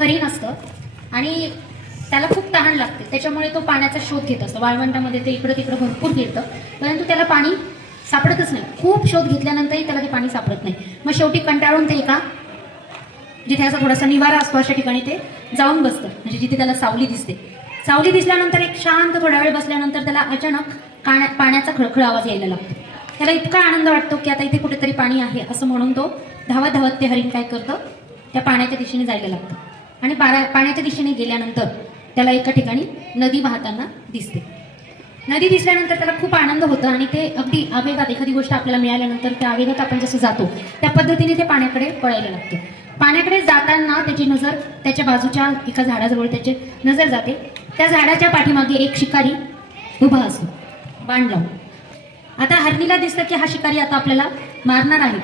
हरिण असतं आणि त्याला खूप तहान लागते, त्याच्यामुळे तो पाण्याचा शोध घेत असतो. वाळवंटामध्ये ते इकडं तिकडं भरपूर फिरतं, परंतु त्याला पाणी सापडतच नाही. खूप शोध घेतल्यानंतरही त्याला ते पाणी सापडत नाही. मग शेवटी कंटाळून ते एका जिथे असा थोडासा निवारा असतो अशा ठिकाणी ते जाऊन बसतं, म्हणजे जिथे त्याला सावली दिसते. सावली दिसल्यानंतर एक शांत थोडा वेळ बसल्यानंतर त्याला अचानक पाण्याचा खळखळ आवाज यायला लागतो. त्याला इतका आनंद वाटतो की आता इथे कुठेतरी पाणी आहे असं म्हणून तो धावत धावत ते हरिण काय करतं, त्या पाण्याच्या दिशेने जायला लागतं. आणि पाण्याच्या दिशेने गेल्यानंतर त्याला एका ठिकाणी नदी वाहताना दिसते. नदी दिसल्यानंतर त्याला खूप आनंद होतो आणि ते अगदी आवेगात, एखादी गोष्ट आपल्याला मिळाल्यानंतर त्या आवेगात आपण जसं जातो त्या पद्धतीने ते पाण्याकडे पळायला लागतं. पाण्याकडे जाताना त्याची नजर त्याच्या बाजूच्या एका झाडाजवळ त्याची नजर जाते. त्या झाडाच्या पाठीमागे एक शिकारी उभा असतो बाण लावून. आता हरणीला दिसतं की हा शिकारी आता आपल्याला मारणार आहे.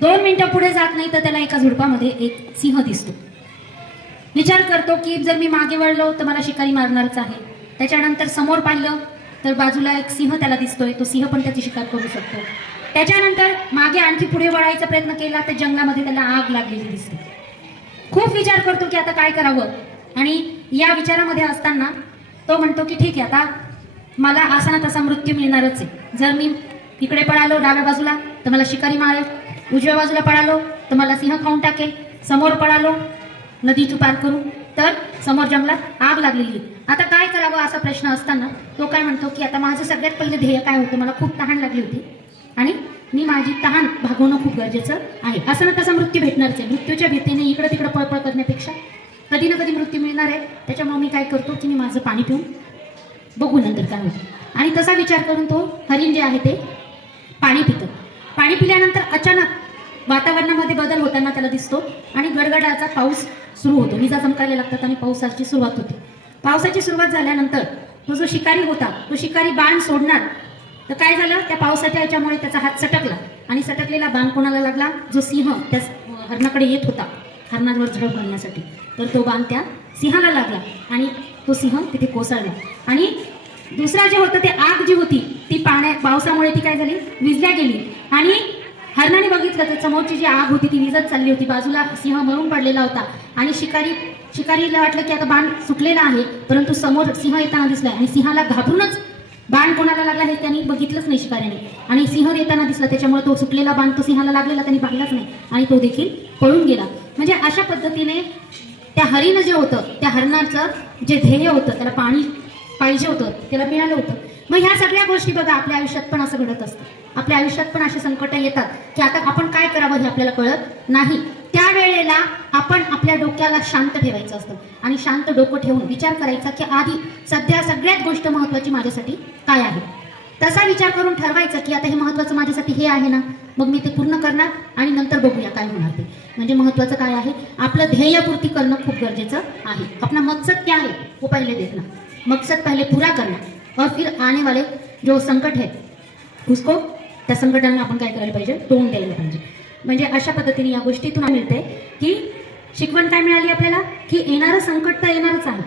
2 मिनिटं पुढे जात नाही तर त्याला एका झुडपामध्ये एक सिंह दिसतो. विचार करतो की जर मी मागे वळलो तर मला शिकारी मारणारच आहे. त्याच्यानंतर समोर पाहिलं तर बाजूला एक सिंह त्याला दिसतोय, तो सिंह पण त्याची शिकार करू शकतो. त्याच्यानंतर मागे आणखी पुढे वळायचा प्रयत्न केला तर जंगलामध्ये त्याला आग लागलेली दिसते. खूप विचार करतो की आता काय करावं, आणि या विचारामध्ये असताना तो म्हणतो की ठीक आहे, आता मला असा ना तसा मृत्यू मिळणारच आहे. जर मी इकडे पळालो डाव्या बाजूला तर मला शिकारी मारेल, उजव्या बाजूला पळालो तर मला सिंह खाऊन टाकेल, समोर पळालो नदीची पार करू तर समोर जंगलात आग लागलेली. आता काय करावं असा प्रश्न असताना तो काय म्हणतो की आता माझं सगळ्यात पहिलं ध्येय काय होतं, मला खूप तहान लागली होती आणि मी माझी तहान भागवणं खूप गरजेचं आहे. असं ना तसा मृत्यू भेटणारच आहे. मृत्यूच्या भीतीने इकडं तिकडं पळपळ करण्यापेक्षा कधी ना कधी मृत्यू मिळणार आहे, त्याच्यामुळे मी काय करतो की मी माझं पाणी पिऊन बघू नंतर काय होतं. आणि तसा विचार करून तो हरिण जे आहे ते पाणी पितं. पाणी पिल्यानंतर अचानक वातावरणामध्ये बदल होताना त्याला दिसतो आणि गडगडाचा पाऊस सुरू होतो. विजा चमकायला लागतात आणि पावसाची सुरुवात होते. पावसाची सुरुवात झाल्यानंतर तो जो शिकारी होता तो शिकारी बाण सोडणार तर काय झालं, त्या पावसाच्या याच्यामुळे त्याचा हात सटकला आणि सटकलेला बाण कोणाला लागला, जो सिंह त्या हरणाकडे येत होता हरणावर झडप घालण्यासाठी, तर तो बाण त्या सिंहाला लागला आणि तो सिंह तिथे कोसळला. आणि दुसरा जे होतं ते आग जी होती ती पावसामुळे ती काय झाली, विझल्या गेली. आणि हरणाने बघितलं तर समोरची जी आग होती ती विझत चालली होती, बाजूला सिंह मरून पडलेला होता. आणि शिकारीला वाटलं की आता बाण सुटलेला आहे, परंतु समोर सिंह येताना दिसला आणि सिंहाला घाबरूनच बाण कोणाला लागला हे त्यांनी बघितलंच नाही शिकाऱ्याने, आणि सिंह येताना दिसला त्याच्यामुळे तो सुटलेला बाण तो सिंहाला लागलेला त्यांनी पाहिलाच नाही आणि तो देखील पळून गेला. म्हणजे अशा पद्धतीने त्या हरिण जे होतं, त्या हरणाचं जे ध्येय होतं, त्याला पाणी पाहिजे होतं, त्याला मिळालं होतं. मग ह्या सगळ्या गोष्टी बघा आपल्या आयुष्यात पण असं घडत असतं. आपल्या आयुष्यात पण असे संकट येतात की आता आपण काय करावं हे आपल्याला कळत नाही. त्यावेळेला आपण आपल्या डोक्याला शांत ठेवायचं असतं आणि शांत डोकं ठेवून विचार करायचा की आधी सध्या सगळ्यात गोष्ट महत्त्वाची माझ्यासाठी काय आहे. तसा विचार करून ठरवायचं की आता हे महत्त्वाचं माझ्यासाठी हे आहे ना, मग मी ते पूर्ण करणार आणि नंतर बघूया काय होणार ते. म्हणजे महत्त्वाचं काय आहे, आपलं ध्येयपूर्ती करणं खूप गरजेचं आहे. अपना मकसद क्या है वो पहले देखना, मकसद पहले पूरा करना और फिर आने वाले जो संकट है उसको, त्या संकटांना आपण काय करायला पाहिजे, तोंड द्यायला पाहिजे. म्हणजे अशा पद्धतीने या गोष्टीतून मिळते की शिकवण काय मिळाली आपल्याला, की येणारं संकट तर येणारच आहे,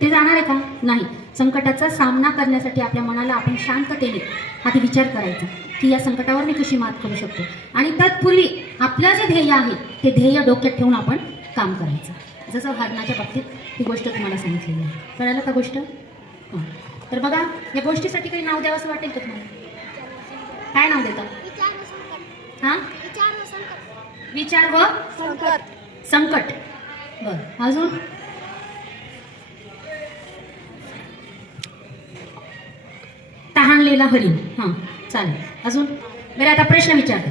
ते जाणार आहे का, नाही. संकटाचा सामना करण्यासाठी आपल्या मनाला आपण शांततेने आधी विचार करायचा की या संकटावर मी कशी मात करू शकतो, आणि तत्पूर्वी आपलं जे ध्येय आहे ते ध्येय डोक्यात ठेवून आपण काम करायचं. जसं हरणाच्या बाबतीत ही गोष्ट तुम्हाला सांगितलेली आहे. कळालं का गोष्ट? हां. तर बघा या गोष्टीसाठी काही नाव द्यावं असं वाटेल का तुम्हाला? काय नाव देतात? हां, विचार व संकट. बरं, अजून तहानलेला हरिण. हां, चालेल. अजून बरं, आता प्रश्न विचारते.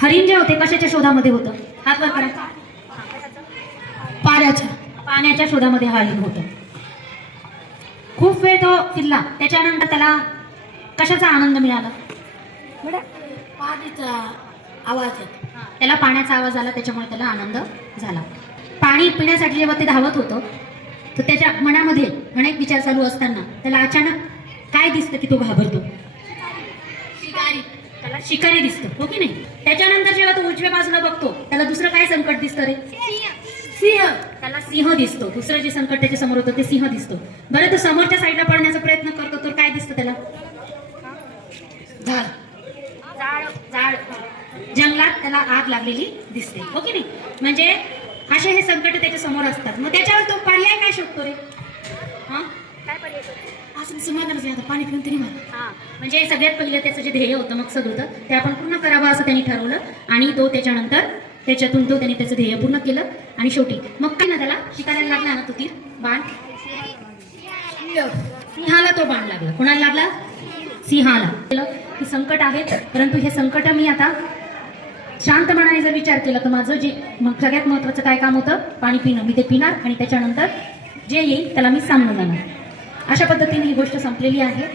हरिण जे होते कशाच्या शोधामध्ये होतं? हात वर करा. पाण्याच्या शोधामध्ये हरिण होतं. खूप वेळ तो फिरला, त्याच्यानंतर त्याला कशाचा आनंद मिळाला? पाण्याचा आवाज, त्याला पाण्याचा आवाज आला, त्याच्यामुळे त्याला आनंद झाला. पाणी पिण्यासाठी जेव्हा ते धावत होतं तर त्याच्या मनामध्ये अनेक विचार चालू असताना त्याला अचानक काय दिसतं की तो घाबरतो? त्याला शिकारी दिसतो, हो की नाही? त्याच्यानंतर जेव्हा तो उजव्या बाजूला बघतो त्याला दुसरं काय संकट दिसतं रे? सिंह. त्याला सिंह दिसतो. दुसरं जे संकट त्याच्या समोर होतं ते सिंह दिसतो. बरं, तो समोरच्या साईडला पळण्याचा प्रयत्न करतो तर काय दिसतं त्याला? झाड. जंगलात त्याला आग लागलेली दिसते, हो की नाही? म्हणजे असे हे संकट त्याच्या समोर असतात. मग त्याच्यावर तो पर्याय काय शोधतो रे? हा, काय पर्याय करतो? असं समाधानच आता पाणी पिऊन तरी मला. म्हणजे सगळ्यात पहिलं त्याचं जे ध्येय होतं, मकसद होतं, ते आपण पूर्ण करावं असं त्यांनी ठरवलं आणि तो त्याच्यानंतर त्याच्यातून त्यांनी त्याचं ध्येय पूर्ण केलं. आणि शेवटी मग काय ना त्याला शिकायला लागला ना तो तीर बाण, सिंहाला तो बाण लागला. कोणाला लागला? सिंहाला. ही संकट आहेत, परंतु हे संकट मी आता शांत मनाने जर विचार केला तर माझं जे सगळ्यात महत्वाचं काय काम होतं, पाणी पिणं, मी ते पिणार आणि त्याच्यानंतर जे येईल त्याला मी सामोरं जाणार. अशा पद्धतीने ही गोष्ट संपलेली आहे.